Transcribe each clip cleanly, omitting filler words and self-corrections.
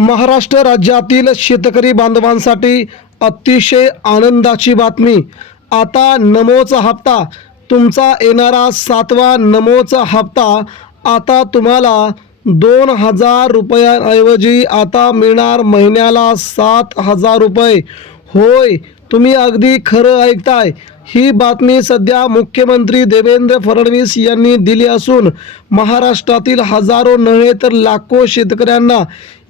महाराष्ट्र राज्यातील शेतकरी बांधवांसाठी अतिशय आनंदाची बातमी। आता नमोचा हप्ता, तुमचा येणारा 7वा नमोचा हप्ता आता तुम्हाला 2,000 रुपयांऐवजी आता मिळणार महिन्याला 7,000 रुपये। होय, तुम्ही अगदी खरं ऐकताय। ही बातमी सध्या मुख्यमंत्री देवेंद्र फडणवीस यांनी दिली असून महाराष्ट्रातील हजारो नव्हे तर लाखो शेतकऱ्यांना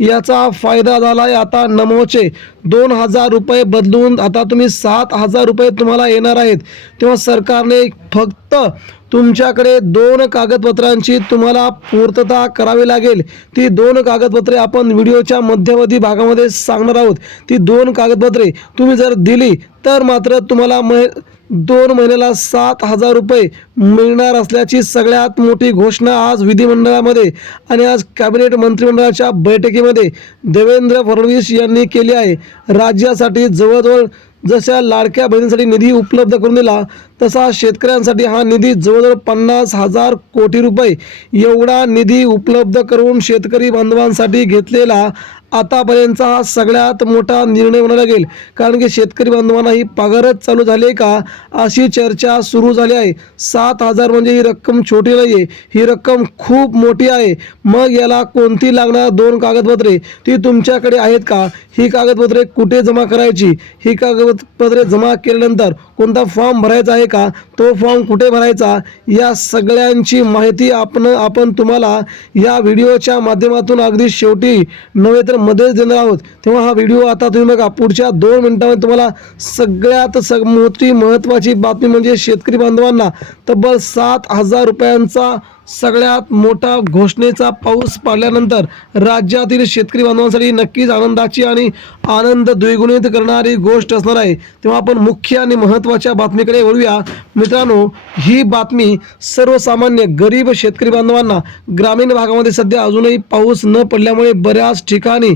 याचा फायदा झाला आहे। आता नमोचे 2,000 रुपये बदलून आता तुम्ही 7,000 रुपये तुम्हाला येणार आहेत। तेव्हा सरकारने फक्त तुमच्याकडे 2 कागदपत्रांची तुम्हाला पूर्तता करावी लागेल। ती 2 कागदपत्रे आपण व्हिडिओच्या मध्यवर्ती भागामध्ये सांगणार आहोत। ती 2 कागदपत्रे तुम्ही जर दिली तर मात्र तुम्हाला 2 महिन्याला 7,000 रुपये मिळणार असल्याची सगळ्यात मोठी घोषणा आज विधिमंडळामध्ये आणि आज कॅबिनेट मंत्रिमंडळाच्या बैठकीमध्ये देवेंद्र फडणवीस यांनी केली आहे। राज्यासाठी जवळजवळ जशा लाडक्या बहिणींसाठी निधी उपलब्ध करून दिला तसा शेतकऱ्यांसाठी हा निधी जवळजवळ 50,000 कोटी रुपये एवढा निधी उपलब्ध करून शेतकरी बांधवांसाठी घेतलेला आतापर्यंतचा हा सगळ्यात मोठा निर्णय होणार लागेल। कारण की शेतकरी बांधवांना ही पगारच चालू झाली का अशी चर्चा सुरू झाली आहे। 7,000 म्हणजे ही रक्कम छोटी नाही आहे, ही रक्कम खूप मोठी आहे। मग याला कोणती लागणार 2 कागदपत्रे ती तुमच्याकडे आहेत का? ही कागदपत्रे कुठे जमा करायची? ही कागदपत्रे जमा केल्यानंतर कोणता फॉर्म भरायचा आहे का? तो फॉर्म कुठे भरायचा? या सगळ्यांची माहिती आपण तुम्हाला या व्हिडिओच्या माध्यमातून अगदी शेवटी नव्हे तर मध्येच देणार आहोत। तेव्हा हा व्हिडिओ आता तुम्ही बघा। पुढच्या 2 मिनिटांमध्ये तुम्हाला सगळ्यात मोठी महत्त्वाची बातमी म्हणजे शेतकरी बांधवांना तब्बल 7,000 रुपयांचा सगळ्यात मोठा घोषणेचा पाऊस पडल्यानंतर राज्यातील शेतकरी बांधवांसाठी नक्कीच आनंदाची आणि आनंद द्विगुणित करणारी गोष्ट असणार आहे। तेव्हा आपण मुख्य आणि महत्त्वाच्या बातमीकडे वळूया। मित्रांनो, ही बातमी सर्वसामान्य गरीब शेतकरी बांधवांना ग्रामीण भागामध्ये सध्या अजूनही पाऊस न पडल्यामुळे बऱ्याच ठिकाणी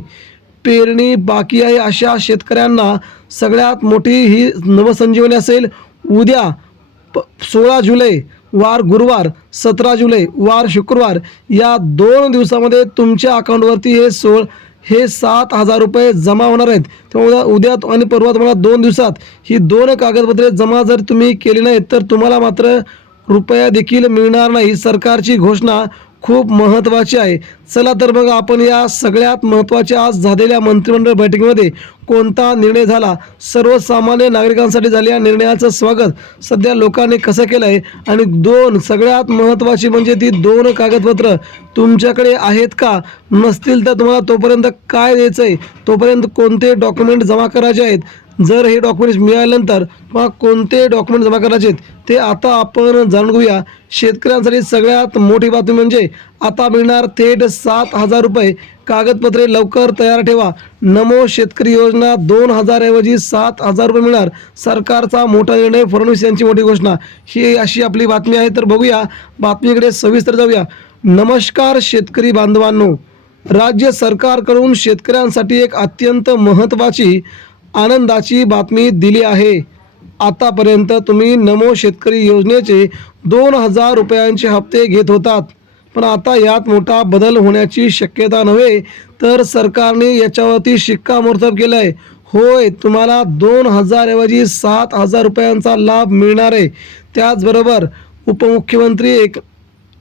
पेरणी बाकी आहे अशा शेतकऱ्यांना सगळ्यात मोठी ही नवसंजीवनी असेल। उद्या 16 जुलै वार गुरुवार, 17 जुलै वार शुक्रवार या 2 दिवसामध्ये तुमच्या अकाउंटवरती हे 7,000 रुपये जमा होणार आहेत। त्यामुळे उद्या आणि परवा तुम्हाला 2 दिवसात ही 2 कागदपत्रे जमा जर तुम्ही केली नाहीत तर तुम्हाला मात्र रुपया देखील मिळणार नाही। सरकारची घोषणा खूप महत्त्वाची आहे। चला तर मग आपण या सगळ्यात महत्त्वाच्या आज झालेल्या मंत्रिमंडळ बैठकीमध्ये कोणता निर्णय झाला, सर्वसामान्य नागरिकांसाठी झालेल्या निर्णयाचं स्वागत सध्या लोकांनी कसं केलं आहे आणि 2 सगळ्यात महत्त्वाची म्हणजे ती 2 कागदपत्र तुमच्याकडे आहेत का? नसतील तर तुम्हाला तोपर्यंत काय द्यायचं आहे, तोपर्यंत कोणते डॉक्युमेंट जमा करायचे आहेत, जर हे डॉक्युमेंट्स मिळाल्यानंतर मग कोणते डॉक्युमेंट जमा करायचे आहेत ते आता आपण जाणून घेऊया। शेतकऱ्यांसाठी सगळ्यात मोठी बातमी म्हणजे आता मिळणार थेट 7,000 रुपये। कागदपत्रे लवकर तयार ठेवा। नमो शेतकरी योजना 2,000 ऐवजी 7,000 रुपये मिळणार। सरकारचा मोठा निर्णय, फडणवीस यांची मोठी घोषणा। ही अशी आपली बातमी आहे। तर बघूया बातमीकडे सविस्तर जाऊया। नमस्कार शेतकरी बांधवांनो, राज्य सरकारकडून शेतकऱ्यांसाठी एक अत्यंत महत्त्वाची आनंदाची बातमी दिली आहे। आतापर्यंत तुम्ही नमो शेतकरी योजनेचे 2,000 रुपयांचे हप्ते घेत होतात, पण आता यात मोठा बदल होण्याची शक्यता नव्हे तर सरकारने याच्यावरती शिक्कामोर्तब केलं आहे। होय, तुम्हाला 2,000 ऐवजी 7,000 रुपयांचा लाभ मिळणार आहे। त्याचबरोबर उपमुख्यमंत्री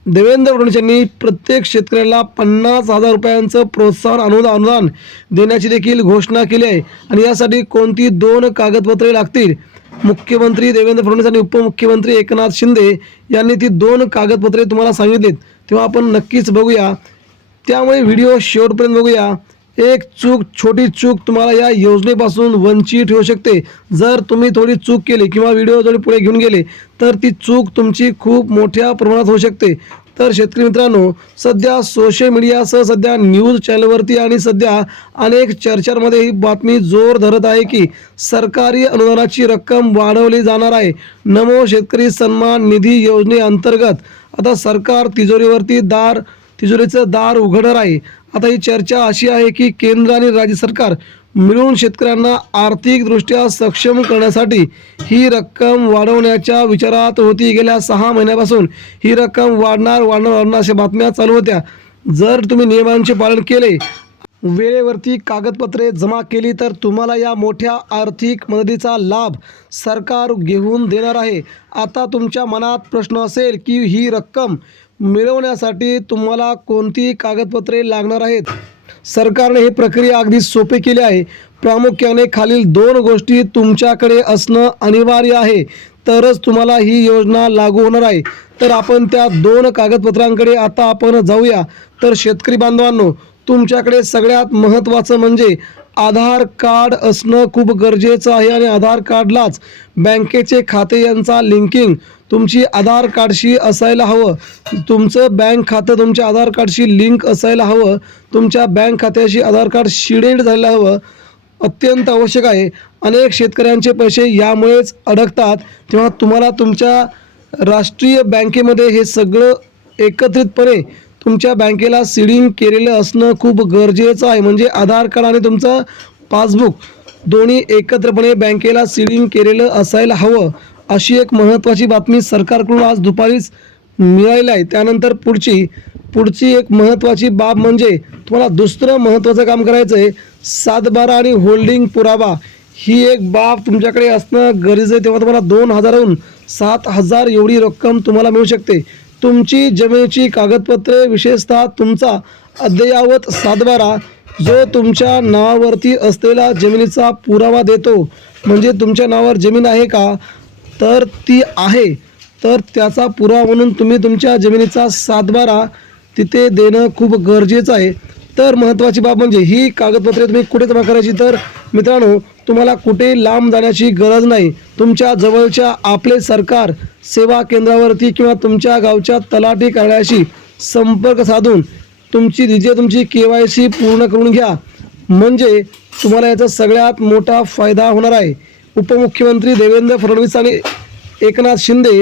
देवेंद्र फडणवीस यांनी प्रत्येक शेतकऱ्याला 50,000 रुपयांचं प्रोत्साहन अनुदान देण्याची देखील घोषणा केली आहे। आणि यासाठी कोणती 2 कागदपत्रे लागतील? मुख्यमंत्री देवेंद्र फडणवीस आणि उपमुख्यमंत्री एकनाथ शिंदे यांनी ती 2 कागदपत्रे तुम्हाला सांगितलीत। तेव्हा आपण नक्कीच बघूया, त्यामुळे व्हिडिओ शेवटपर्यंत बघूया। एक छोटी चूक तुम्हाला या योजनेपासून वंचित ठेवू शकते। जर तुम्ही थोडी चूक केली किंवा व्हिडिओ थोडी पुढे घेऊन गेले तर ती चूक तुमची खूप मोठ्या प्रमाणात होऊ शकते। तर शेतकरी मित्रांनो, सध्या सोशल मीडियासह सध्या न्यूज चॅनलवरती आणि सध्या अनेक चर्चांमध्ये ही बातमी जोर धरत आहे की सरकारी अनुदानाची रक्कम वाढवली जाणार आहे। नमो शेतकरी सन्मान निधी योजनेअंतर्गत आता सरकार तिजोरीचं दार उघडणार आहे। आता ही चर्चा अशी आहे की केंद्र आणि राज्य सरकार मिळून शेतकऱ्यांना आर्थिकदृष्ट्या सक्षम करण्यासाठी ही रक्कम वाढवण्याच्या विचारात होती। गेल्या 6 महिन्यापासून ही रक्कम वाढणार अशा बातम्या चालू होत्या। जर तुम्ही नियमांचे पालन केले वेळेवरती कागदपत्रे जमा केली तर तुम्हाला या मोठ्या आर्थिक मदतीचा लाभ सरकार घेऊन देणार आहे. आता तुमच्या मनात प्रश्न असेल की ही रक्कम मिळवण्यासाठी तुम्हाला कोणती कागदपत्रे लागणार आहेत. सरकारने ही प्रक्रिया अगदी सोपी केली आहे. प्रामुख्याने खालील 2 गोष्टी तुमच्याकडे असणं अनिवार्य आहे, तरच तुम्हाला ही योजना लागू होणार आहे. तर आपण त्या 2 कागदपत्रांकडे आता आपण जाऊया. तर शेतकरी बांधवांनो, तुमच्याकडे सगळ्यात महत्त्वाचं म्हणजे आधार कार्ड असणं खूप गरजेचं आहे आणि आधार कार्डलाच बँकेचे खाते यांचा लिंकिंग तुमची आधार कार्डशी असायला हवं. तुमचं बँक खातं तुमच्या आधार कार्डशी लिंक असायला हवं. तुमच्या बँक खात्याशी आधार कार्ड शिडेड झालेलं हवं. अत्यंत आवश्यक आहे. अनेक शेतकऱ्यांचे पैसे यामुळेच अडकतात. तेव्हा तुम्हाला तुमच्या राष्ट्रीय बँकेमध्ये हे सगळं एकत्रितपणे तुमच्या बँकेला सीडिंग केलेलं असणं खूप गरजेचं आहे. म्हणजे आधार कार्ड आणि तुमचं पासबुक दोन्ही एकत्रपणे बँकेला सीडिंग केलेलं असायला हवं. अशी एक महत्त्वाची बातमी सरकारकडून आज दुपारीच मिळालेली आहे. त्यानंतर पुढची एक महत्त्वाची बाब म्हणजे तुम्हाला दुसरं महत्त्वाचं काम करायचं आहे. 7/12 आणि होल्डिंग पुरावा ही एक बाब तुमच्याकडे असणं गरजेचं आहे. तेव्हा तुम्हाला 2,000हून 7,000 एवढी रक्कम तुम्हाला मिळू शकते. तुमची जमिनीची कागदपत्रे, विशेषतः तुमचा अद्ययावत 7/12 जो तुमच्या नावावरती असलेला जमिनीचा पुरावा देतो. म्हणजे तुमच्या नावावर जमीन आहे का, तर ती आहे, तर त्याचा पुरावा म्हणून तुम्ही तुमच्या जमिनीचा 7/12 तिथे देणं खूप गरजेचं आहे. तर महत्त्वाची बाब म्हणजे ही कागदपत्रे तुम्ही कुठे जमा करायची. तर मित्रांनो, तुम्हाला कुठे लांब जाण्याची गरज नाही. तुमच्या जवळच्या आपले सरकार सेवा केंद्रावरती किंवा तुमच्या गावच्या तलाठी कार्यालयाशी संपर्क साधून तुमची KYC पूर्ण करून घ्या. म्हणजे तुम्हाला याचा सगळ्यात मोठा फायदा होणार आहे. उपमुख्यमंत्री देवेंद्र फडणवीस आणि एकनाथ शिंदे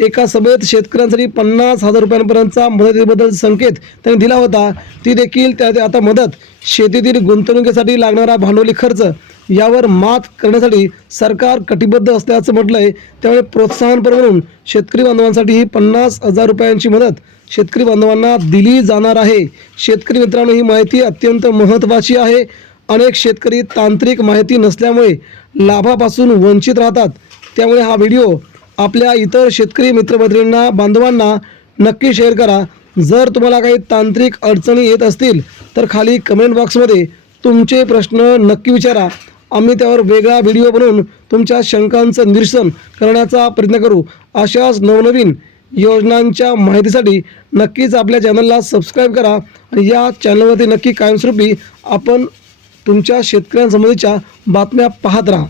एका सभेत शेतकऱ्यांसाठी 50,000 रुपयांपर्यंतचा मदतीबद्दल संकेत त्यांनी दिला होता. ती देखील आता मदत शेतीतील गुंतवणुकीसाठी लागणारा भांडवली खर्च यावर मात करण्यासाठी सरकार कटिबद्ध असल्याचं म्हटलं आहे. त्यामुळे प्रोत्साहनपर म्हणून शेतकरी बांधवांसाठी ही 50,000 रुपयांची मदत शेतकरी बांधवांना दिली जाणार आहे. शेतकरी मित्रांनो, ही माहिती अत्यंत महत्त्वाची आहे. अनेक शेतकरी तांत्रिक माहिती नसल्यामुळे लाभापासून वंचित राहतात. त्यामुळे हा व्हिडिओ आपल्या इतर शेतकरी मित्रमैत्रिणींना, बांधवांना नक्की शेअर करा. जर तुम्हाला काही तांत्रिक अडचणी येत असतील तर खाली कमेंट बॉक्समध्ये तुमचे प्रश्न नक्की विचारा. आम्ही त्यावर वेगळा व्हिडिओ बनवून तुमच्या शंकांचं निरसन करण्याचा प्रयत्न करू. अशाच नवनवीन योजनांच्या माहितीसाठी नक्कीच आपल्या चॅनलला सबस्क्राईब करा आणि या चॅनलवरती नक्की कायमस्वरूपी आपण तुमच्या शेतकऱ्यांसंबंधीच्या बातम्या पाहत राहा.